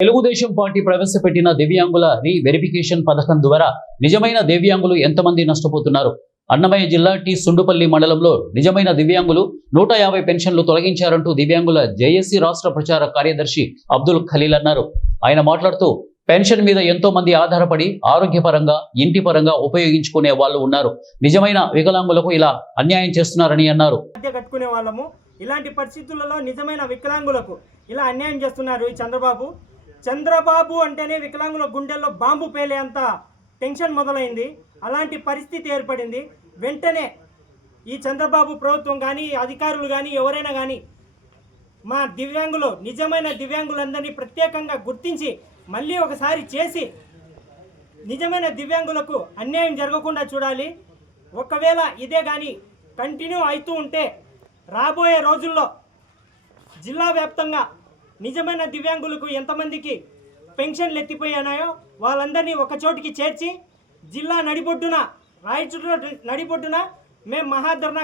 Telugu Desam party ప్రవేశపెట్టిన దివ్యాంగుల verification పథకం ద్వారా నిజమైన దివ్యాంగులు ఎంతమంది నష్టపోతున్నారు? అన్నమయ్య జిల్లా టి సుండుపల్లి మండలంలో నిజమైన దివ్యాంగులు 150 పెన్షన్లు తొలగించారంటూ దివ్యాంగుల జేఏసీ రాష్ట్ర ప్రచార కార్యదర్శి అబ్దుల్ ఖలీల్ అన్నారు. ఆయన మాట్లాడుతూ పెన్షన్ మీద ఎంతో మంది ఆధారపడి ఆరోగ్యపరంగా ఇంటి పరంగా ఉపయోగించుకునే వాళ్ళు ఉన్నారు. నిజమైన వికలాంగులకు ఇలా అన్యాయం చేస్తున్నారని అన్నారు. కట్టుకునే వాళ్ళము ఇలాంటి పరిస్థితులలో నిజమైన వికలాంగులకు ఇలా అన్యాయం చేస్తున్నారు ఈ చంద్రబాబు అంటేనే వికలాంగుల గుండెల్లో బాంబు పేలేంత టెన్షన్ మొదలైంది. అలాంటి పరిస్థితి ఏర్పడింది. వెంటనే ఈ చంద్రబాబు ప్రభుత్వం కానీ అధికారులు కానీ ఎవరైనా కానీ మా దివ్యాంగులు నిజమైన దివ్యాంగులందరినీ ప్రత్యేకంగా గుర్తించి మళ్ళీ ఒకసారి చేసి నిజమైన దివ్యాంగులకు అన్యాయం జరగకుండా చూడాలి. ఒకవేళ ఇదే కానీ కంటిన్యూ అవుతూ ఉంటే రాబోయే రోజుల్లో జిల్లా వ్యాప్తంగా నిజమైన దివ్యాంగులకు ఎంతమందికి పెన్షన్లు ఎత్తిపోయానాయో వాళ్ళందరినీ ఒకచోటికి చేర్చి జిల్లా నడిబొడ్డున రాయచూరు నడిబొడ్డున మేము మహాధర్నా